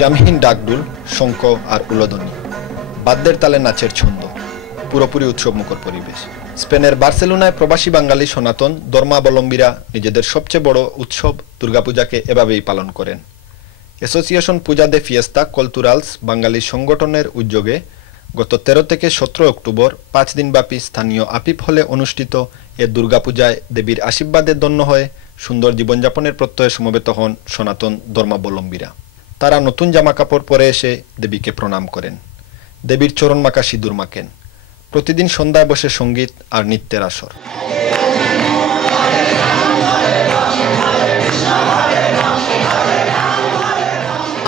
বিরামহীন ডাকডুল, শঙ্খ আর উলধ্বনি, বাদ্যের তালে নাচের ছন্দ, পুরোপুরি উৎসবমুখর পরিবেশ। স্পেনের বার্সেলোনায় প্রবাসী বাঙালি সনাতন ধর্মাবলম্বীরা নিজেদের সবচেয়ে বড় উৎসব দুর্গাপূজাকে এভাবেই পালন করেন। অ্যাসোসিয়েশন পূজা দে ফিয়েস্তা কালচারালস বাঙালি সংগঠনের উদ্যোগে গত 13 থেকে 17 অক্টোবর 5 দিনব্যাপী স্থানীয় আপিপ হলে অনুষ্ঠিত এ দুর্গাপূজায় দেবীর আশীর্বাদে ধন্য হয়ে সুন্দর জীবনযাপনের প্রত্যয়ে সমবেত হন সনাতন ধর্মাবলম্বীরা। তারা নতুন জামা কাপড় পরে এসে দেবীকে প্রণাম করেন, দেবীর চরণ মাখা সিঁদুর মাখেন। প্রতিদিন সন্ধ্যায় বসে সঙ্গীত আর নৃত্যের আসর।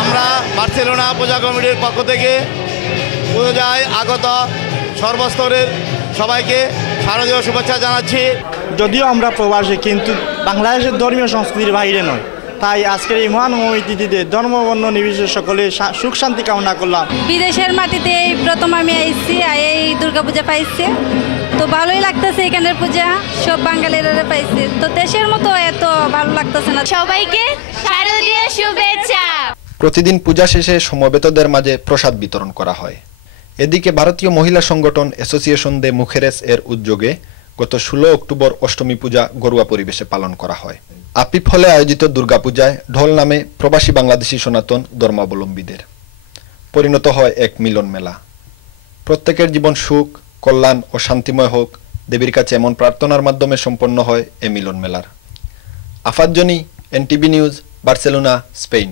আমরা বার্সেলোনা পূজা কমিটির পক্ষ থেকে পূজায় আগত সর্বস্তরের সবাইকে শারদীয় শুভেচ্ছা জানাচ্ছি। যদিও আমরা প্রবাসী, কিন্তু বাংলাদেশের ধর্মীয় সংস্কৃতির বাইরে নয়, তাই আজকের এই মহান অতিথিতে ধর্মবর্ণ নির্বিশেষে সকলে সুখ শান্তি কামনা করলাম। বিদেশের মাটিতে এই প্রথম আমি আইছি, এই দুর্গাপূজা পাইছি, তো ভালোই লাগতেছে। এখানের পূজা সব বাঙালিরা পাইছে, তো দেশের মতো এত ভালো লাগতেছে না। সবাইকে শারদীয় শুভেচ্ছা। প্রতিদিন পূজা শেষে সমবেতদের মাঝে প্রসাদ বিতরণ করা হয়। এদিকে ভারতীয় মহিলা সংগঠন অ্যাসোসিয়েশন দে মুখেরেস এর উদ্যোগে গত 16 অক্টোবর অষ্টমী পূজা ঘরোয়া পরিবেশে পালন করা হয়। আপিপ হলে আয়োজিত দুর্গাপূজায় ঢোল নামে প্রবাসী বাংলাদেশি সনাতন ধর্মাবলম্বীদের পরিণত হয় এক মিলন মেলা। প্রত্যেকের জীবন সুখ, কল্যাণ ও শান্তিময় হোক, দেবীর কাছে এমন প্রার্থনার মাধ্যমে সম্পন্ন হয় এ মিলন মেলার। আফাজ্জনী, এনটিভি নিউজ, বার্সেলোনা, স্পেন।